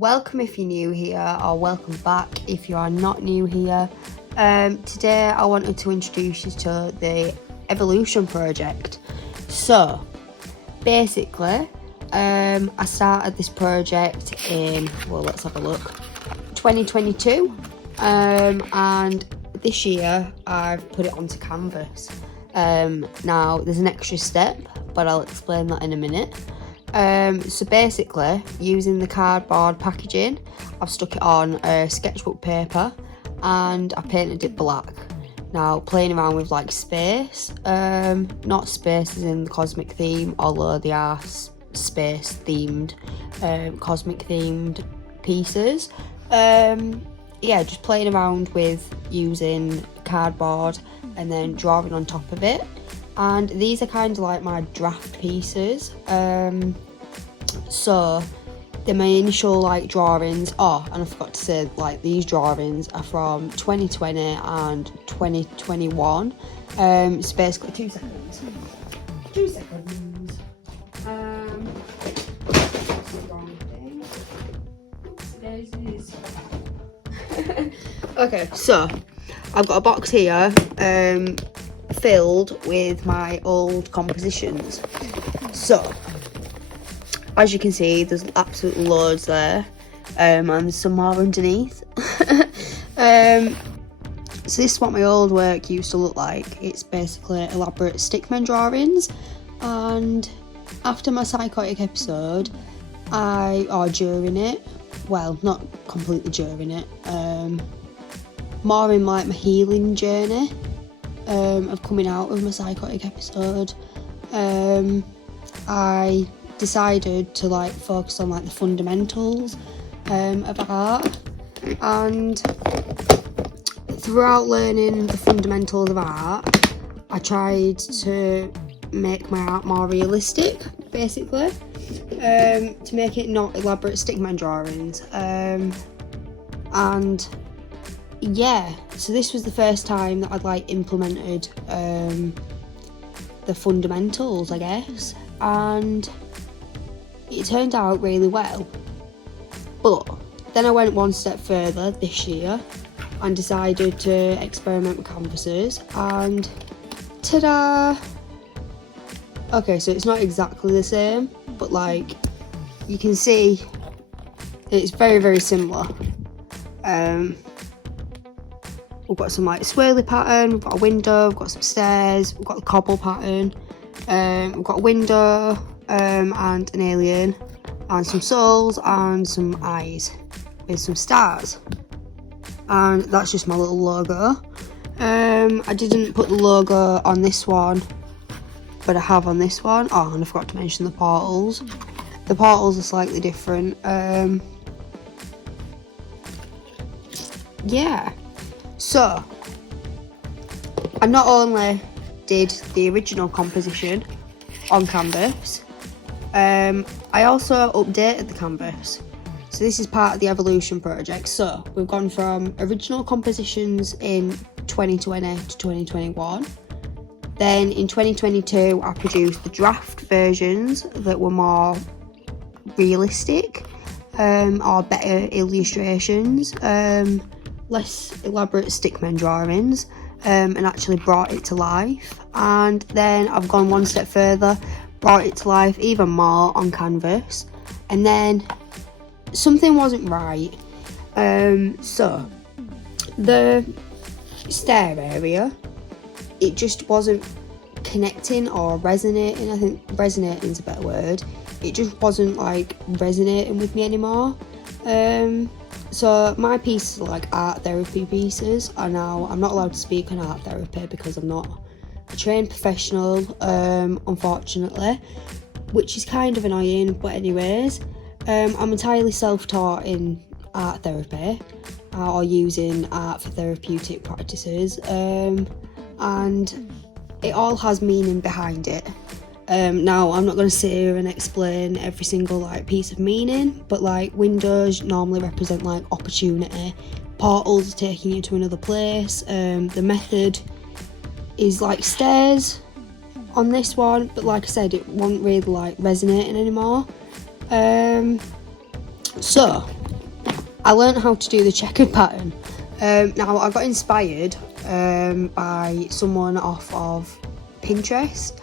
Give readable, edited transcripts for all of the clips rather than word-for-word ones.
Welcome if you're new here, or welcome back if you are not new here. Today I wanted to introduce you to the evolution project. So basically I started this project in, well, let's have a look, 2022, and this year I've put it onto canvas. Now there's an extra step, but I'll explain that in a minute. So basically, using the cardboard packaging, I've stuck it on a sketchbook paper and I painted it black. Now, playing around with like space, not spaces in the cosmic theme, although they are space themed, cosmic themed pieces. Yeah, just playing around with using cardboard and then drawing on top of it. And these are kind of like my draft pieces. So they're my initial like drawings. Oh, and I forgot to say, like, these drawings are from 2020 and 2021. It's basically 2 seconds. 2 seconds. That's the wrong thing. Daisies. Okay, so I've got a box here. Filled with my old compositions. So as you can see, there's absolutely loads there, and there's some more underneath. So this is what my old work used to look like. It's basically elaborate stickman drawings, and after my psychotic episode, during it, well, not completely during it, more in like my healing journey of coming out of my psychotic episode, I decided to like focus on like the fundamentals of art, and throughout learning the fundamentals of art, I tried to make my art more realistic, basically, to make it not elaborate stickman drawings, and yeah, so this was the first time that I'd like implemented the fundamentals, I guess, and it turned out really well. But then I went one step further this year and decided to experiment with canvases, and ta-da! Okay, so it's not exactly the same, but like you can see it's very, very similar. We've got some like swirly pattern, we've got a window, we've got some stairs, we've got the cobble pattern, we've got a window and an alien, and some souls and some eyes with some stars. And that's just my little logo. I didn't put the logo on this one, but I have on this one. Oh, and I forgot to mention the portals. The portals are slightly different. Yeah. So, I not only did the original composition on canvas, I also updated the canvas. So this is part of the evolution project. So we've gone from original compositions in 2020 to 2021. Then in 2022, I produced the draft versions that were more realistic, or better illustrations, less elaborate stickman drawings, and actually brought it to life. And then I've gone one step further, brought it to life even more on canvas, and then something wasn't right. So the stair area, it just wasn't connecting or resonating. I think resonating is a better word. It just wasn't like resonating with me anymore. So my pieces are like art therapy pieces, and now I'm not allowed to speak on art therapy because I'm not a trained professional, unfortunately, which is kind of annoying, but anyways, I'm entirely self-taught in art therapy, or using art for therapeutic practices, and it all has meaning behind it. Now, I'm not going to sit here and explain every single like piece of meaning, but like windows normally represent like opportunity, portals are taking you to another place, the method is like stairs on this one, but like I said, it wasn't really like resonating anymore. So I learned how to do the checkered pattern. Now I got inspired by someone off of Pinterest.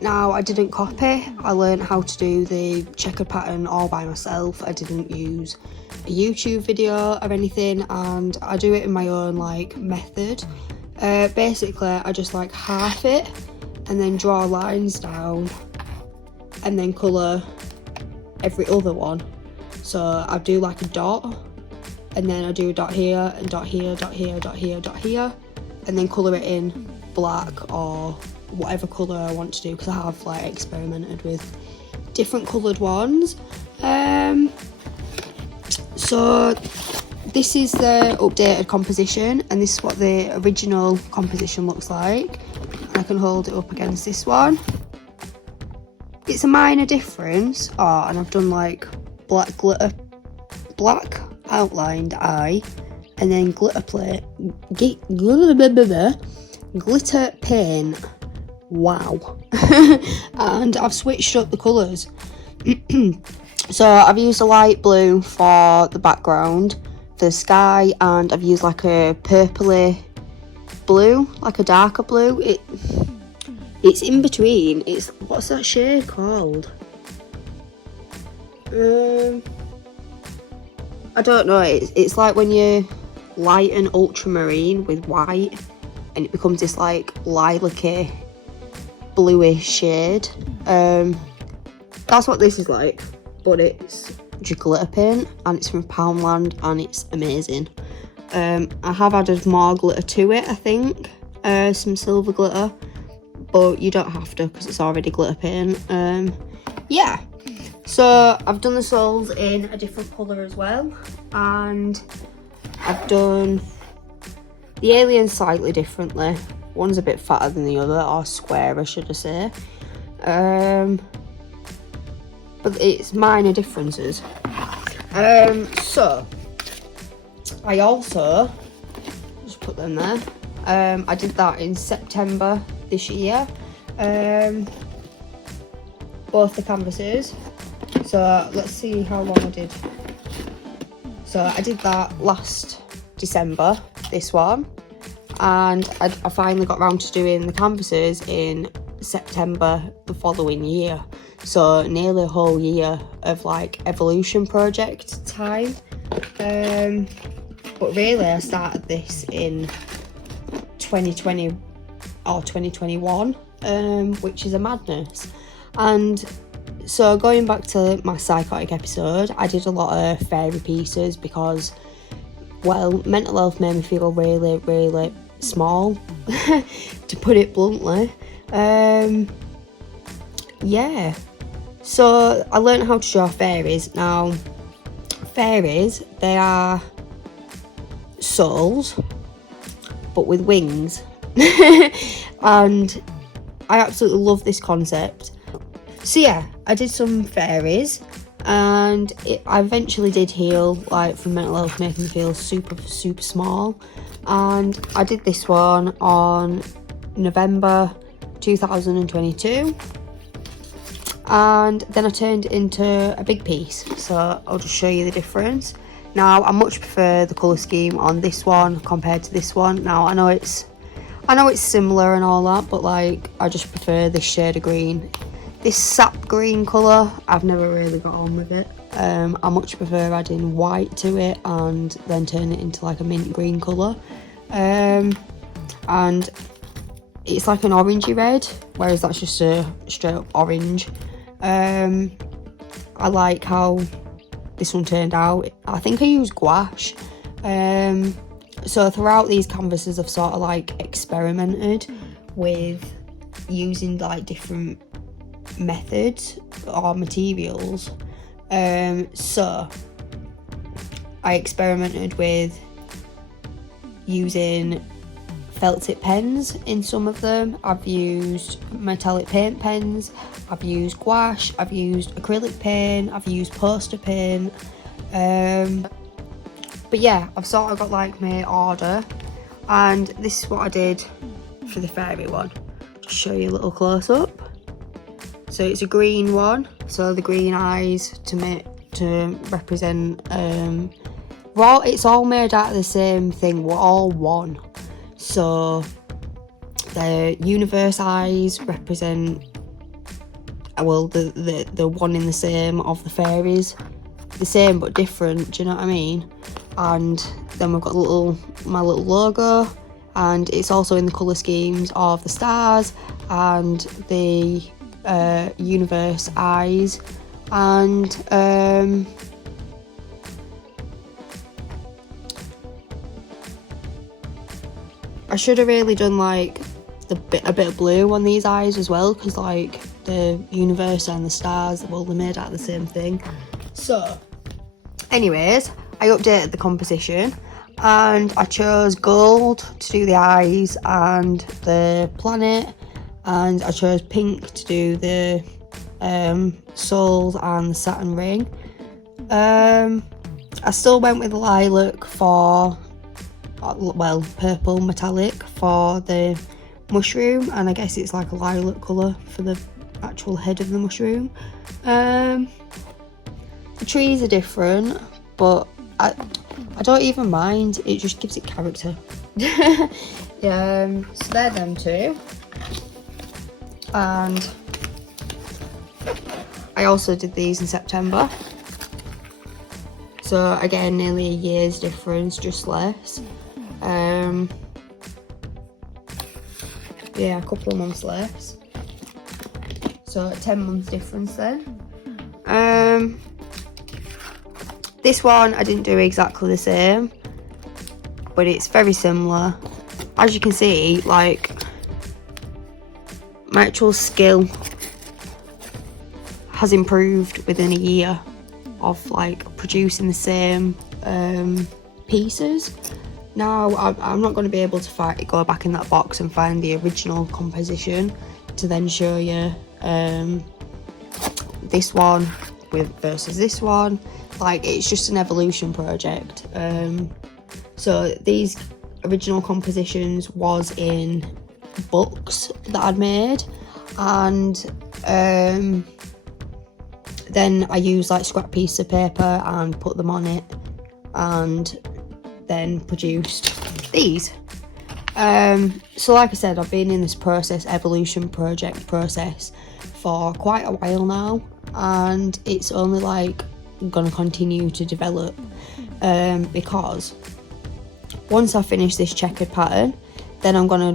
Now I didn't copy. I learned how to do the checkered pattern all by myself. I didn't use a YouTube video or anything, and I do it in my own like method. Basically I just like half it and then draw lines down and then colour every other one. So I do like a dot, and then I do a dot here and dot here, dot here, dot here, dot here, and then colour it in black or whatever colour I want to do, because I have like experimented with different coloured ones. So this is the updated composition, and this is what the original composition looks like. And I can hold it up against this one. It's a minor difference. Oh, and I've done like black glitter, black outlined eye, and then glitter paint. Wow. And I've switched up the colours. So I've used a light blue for the background, for the sky, and I've used like a purpley blue, like a darker blue. It's in between. It's, what's that shade called? I don't know. It's like when you lighten ultramarine with white and it becomes this like lilac-y bluish shade. That's what this is like, but it's just glitter paint, and it's from Poundland, and it's amazing. I have added more glitter to it, I think, some silver glitter, but you don't have to because it's already glitter paint. Yeah, so I've done the soles in a different colour as well, and I've done the alien slightly differently. One's a bit fatter than the other, or squarer should I say. But it's minor differences. So I also just put them there. I did that in September this year. Both the canvases. So let's see how long I did. So I did that last December, this one, and I finally got round to doing the canvases in September the following year. So nearly a whole year of like evolution project time. But really I started this in 2020 or 2021, which is a madness. And so going back to my psychotic episode, I did a lot of fairy pieces because, well, mental health made me feel really, really small, to put it bluntly. Yeah. So I learned how to draw fairies. Now, fairies, they are souls, but with wings. And I absolutely love this concept. So yeah, I did some fairies, and I eventually did heal, like, from mental health making me feel super, super small. And I did this one on November 2022. And then I turned it into a big piece, so I'll just show you the difference. Now, I much prefer the colour scheme on this one compared to this one. Now, I know it's similar and all that, but like, I just prefer this shade of green. This sap green colour, I've never really got on with it. I much prefer adding white to it and then turn it into like a mint green colour. And it's like an orangey red, whereas that's just a straight up orange. I like how this one turned out. I think I used gouache. So throughout these canvases I've sort of like experimented with using like different methods or materials. So I experimented with using felt tip pens in some of them. I've used metallic paint pens, I've used gouache, I've used acrylic paint, I've used poster paint. But yeah, I've sort of got like my order, and this is what I did for the fairy one. Just show you a little close up. So it's a green one, so the green eyes to represent it's all made out of the same thing. We're all one. So the universe eyes represent, well, the one in the same of the fairies. The same but different, do you know what I mean? And then we've got my little logo, and it's also in the colour schemes of the stars and the universe eyes. And I should have really done like a bit of blue on these eyes as well, because like the universe and the stars, well, they're made out of the same thing. So anyways, I updated the composition and I chose gold to do the eyes and the planet, and I chose pink to do the souls and the Saturn ring. I still went with lilac for, well, purple metallic for the mushroom, and I guess it's like a lilac colour for the actual head of the mushroom. The trees are different, but I don't even mind, it just gives it character. So they're them two. And I also did these in September. So again, nearly a year's difference, just less. Yeah, a couple of months less. So 10 months difference then. This one I didn't do exactly the same, but it's very similar. As you can see, like, my actual skill has improved within a year of like producing the same pieces. Now I'm not going to be able to go back in that box and find the original composition to then show you this one versus this one. Like, it's just an evolution project. So these original compositions was in books that I'd made, and then I used like scrap pieces of paper and put them on it, and then produced these. So like I said, I've been in this evolution project process for quite a while now, and it's only like gonna continue to develop, because once I finish this checkered pattern, then I'm gonna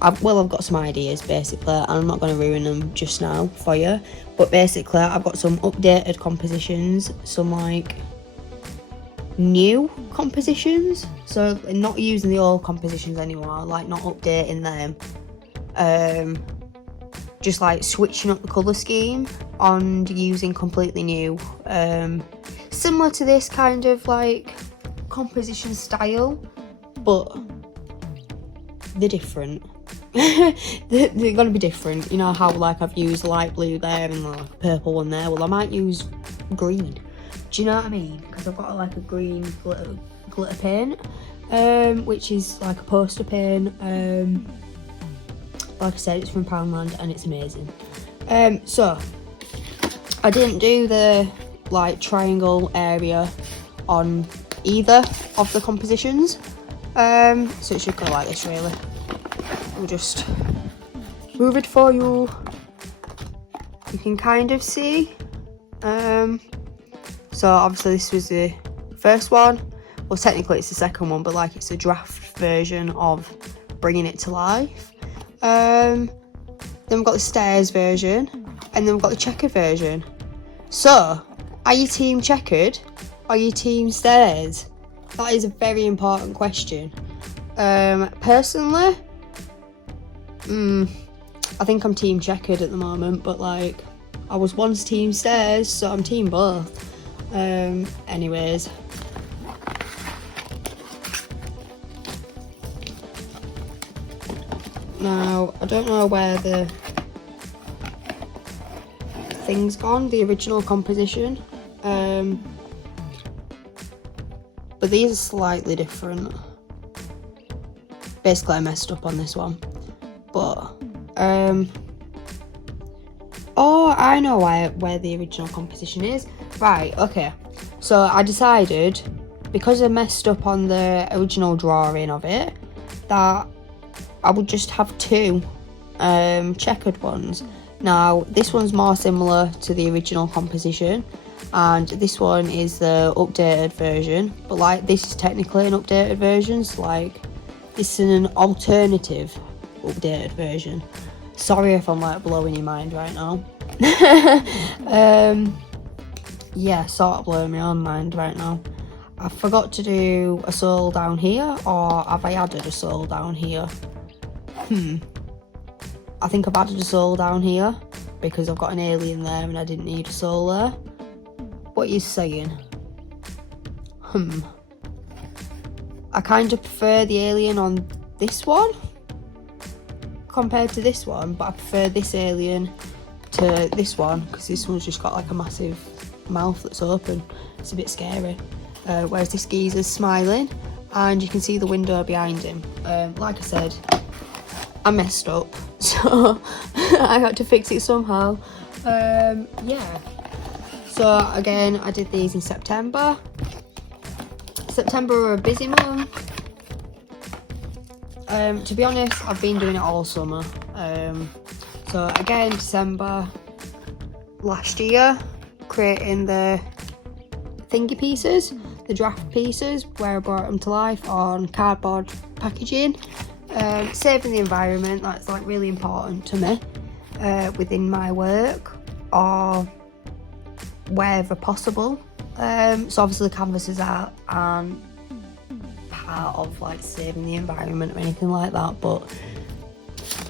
I've got some ideas basically, and I'm not going to ruin them just now for you, but basically I've got some updated compositions, some like new compositions, so not using the old compositions anymore, like not updating them, just like switching up the colour scheme and using completely new, similar to this kind of like composition style, but they're different. They're gonna be different. You know how like I've used light blue there and like purple one there? Well, I might use green. Do you know what I mean? Because I've got like a green glitter paint, which is like a poster paint. Like I said, it's from Poundland and it's amazing. So I didn't do the like triangle area on either of the compositions, so it should go like this really. We'll just move it for you. You can kind of see. So obviously this was the first one. Well, technically it's the second one, but like it's a draft version of bringing it to life. Then we've got the stairs version, and then we've got the checkered version. So, are you team checkered? Are you team stairs? That is a very important question. Personally, I think I'm team checkered at the moment, but like I was once team stairs, so I'm team both. Anyways, now I don't know where the thing's gone, the original composition, but these are slightly different. Basically I messed up on this one, but oh, I know where the original composition is. Right, okay, So I decided, because I messed up on the original drawing of it, that I would just have two checkered ones. Now this one's more similar to the original composition, and this one is the updated version, but like this is technically an updated version, so like this is an alternative updated version. Sorry if I'm like blowing your mind right now. Yeah, sort of blowing my own mind right now. I forgot to do a soul down here, or have I added a soul down here? I think I've added a soul down here because I've got an alien there and I didn't need a soul there. What are you saying? I kind of prefer the alien on this one compared to this one, but I prefer this alien to this one because this one's just got like a massive mouth that's open. It's a bit scary. Whereas this geezer's smiling and you can see the window behind him. Like I said, I messed up, so I had to fix it somehow. Yeah. So again, I did these in September. September were a busy month. To be honest, I've been doing it all summer. So again, December last year, creating the thingy pieces, the draft pieces, where I brought them to life on cardboard packaging. Saving the environment, that's like really important to me within my work or wherever possible. So obviously canvases aren't part of like saving the environment or anything like that, but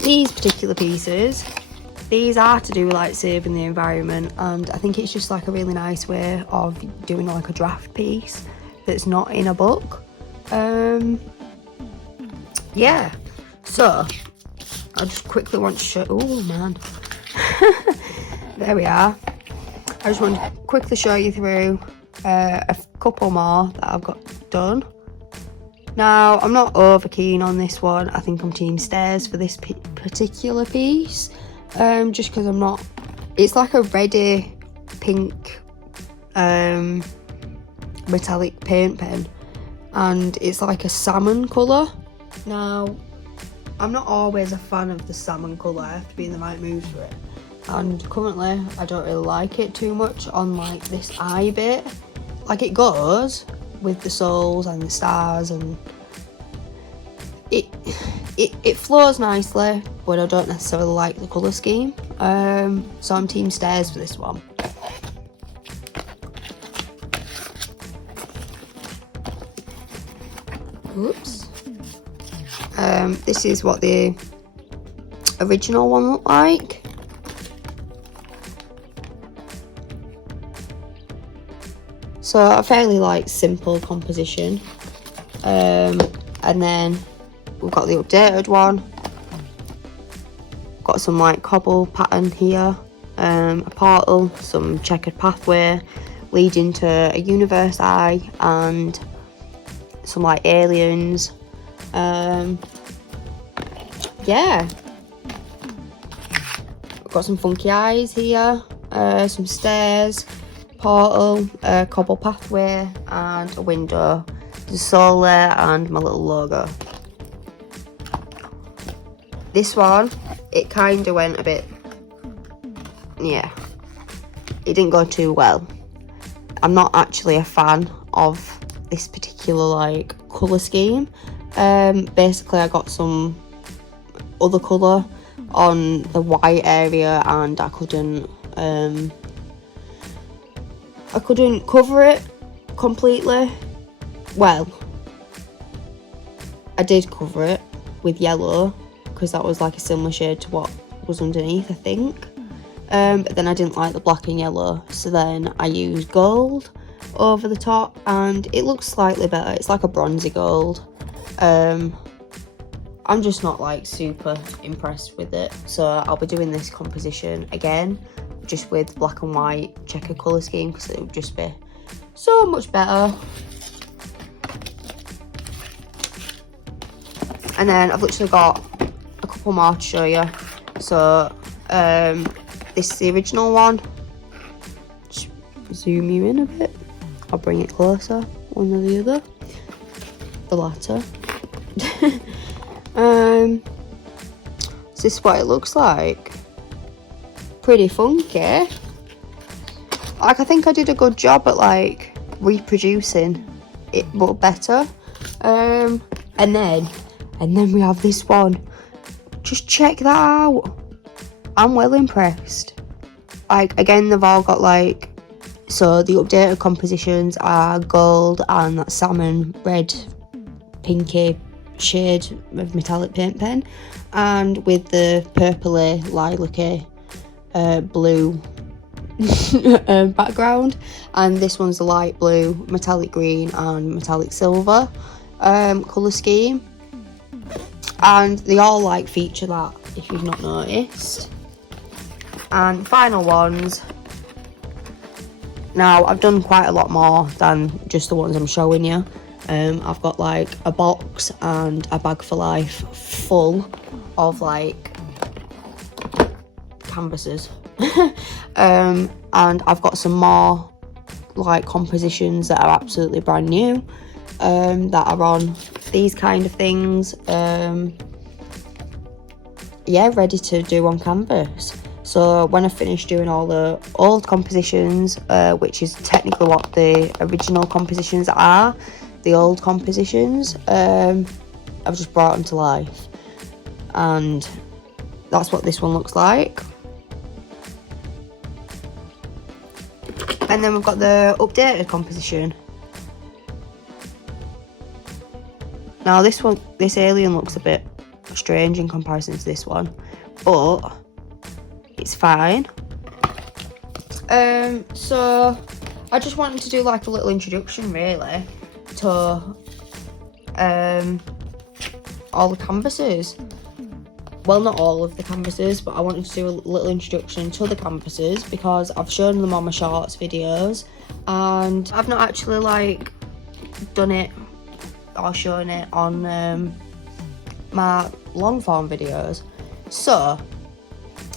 these particular pieces, these are to do with like saving the environment, and I think it's just like a really nice way of doing like a draft piece that's not in a book. Yeah, so I just quickly want to show, oh man, there we are. I just want to quickly show you through a couple more that I've got done. Now, I'm not over keen on this one. I think I'm team stairs for this particular piece. Just because I'm not... It's like a reddy pink metallic paint pen. And it's like a salmon colour. Now, I'm not always a fan of the salmon colour. I have to be in the right mood for it. And currently, I don't really like it too much on like this eye bit. Like it goes with the souls and the stars, and it flows nicely, but I don't necessarily like the colour scheme. So I'm team stairs for this one. Oops. This is what the original one looked like. So a fairly like simple composition, and then we've got the updated one. Got some like cobble pattern here, a portal, some checkered pathway leading to a universe eye, and some like aliens. Yeah, got some funky eyes here, some stairs, portal, a cobble pathway, and a window. The soul there and my little logo. This one, it kind of went a bit, yeah, it didn't go too well. I'm not actually a fan of this particular like colour scheme. Basically I got some other colour on the white area and I couldn't cover it completely. Well, I did cover it with yellow because that was like a similar shade to what was underneath, I think. But then I didn't like the black and yellow, so then I used gold over the top and it looks slightly better. It's like a bronzy gold. I'm just not like super impressed with it, so I'll be doing this composition again just with black and white checker colour scheme because it would just be so much better. And then I've literally got a couple more to show you. So this is the original one. Just zoom you in a bit. I'll bring it closer, one or the other. The latter. Is this what it looks like? Pretty funky. Like, I think I did a good job at like reproducing it, but better. And then we have this one. Just check that out. I'm well impressed. Like, again, they've all got like, so the updated compositions are gold and that salmon red pinky shade of metallic paint pen, and with the purpley lilac-y blue background, and this one's a light blue, metallic green and metallic silver colour scheme, and they all like feature that, if you've not noticed. And the final ones, now I've done quite a lot more than just the ones I'm showing you. I've got like a box and a bag for life full of like canvases. And I've got some more like compositions that are absolutely brand new, that are on these kind of things, yeah, ready to do on canvas. So when I finish doing all the old compositions, which is technically what the original compositions are, the old compositions, I've just brought them to life, and that's what this one looks like. And then we've got the updated composition. Now this alien looks a bit strange in comparison to this one, but it's fine. So I just wanted to do like a little introduction really to all the canvases. Well, not all of the canvases, but I wanted to do a little introduction to the canvases because I've shown them on my shorts videos, and I've not actually like done it or shown it on my long form videos. So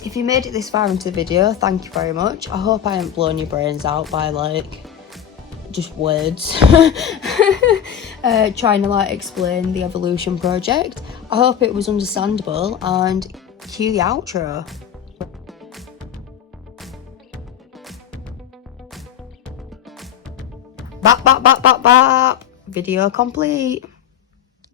if you made it this far into the video, thank you very much. I hope I haven't blown your brains out by like just words trying to like explain the evolution project. I hope it was understandable, and cue the outro. Bap bap bap bap bap. Video complete.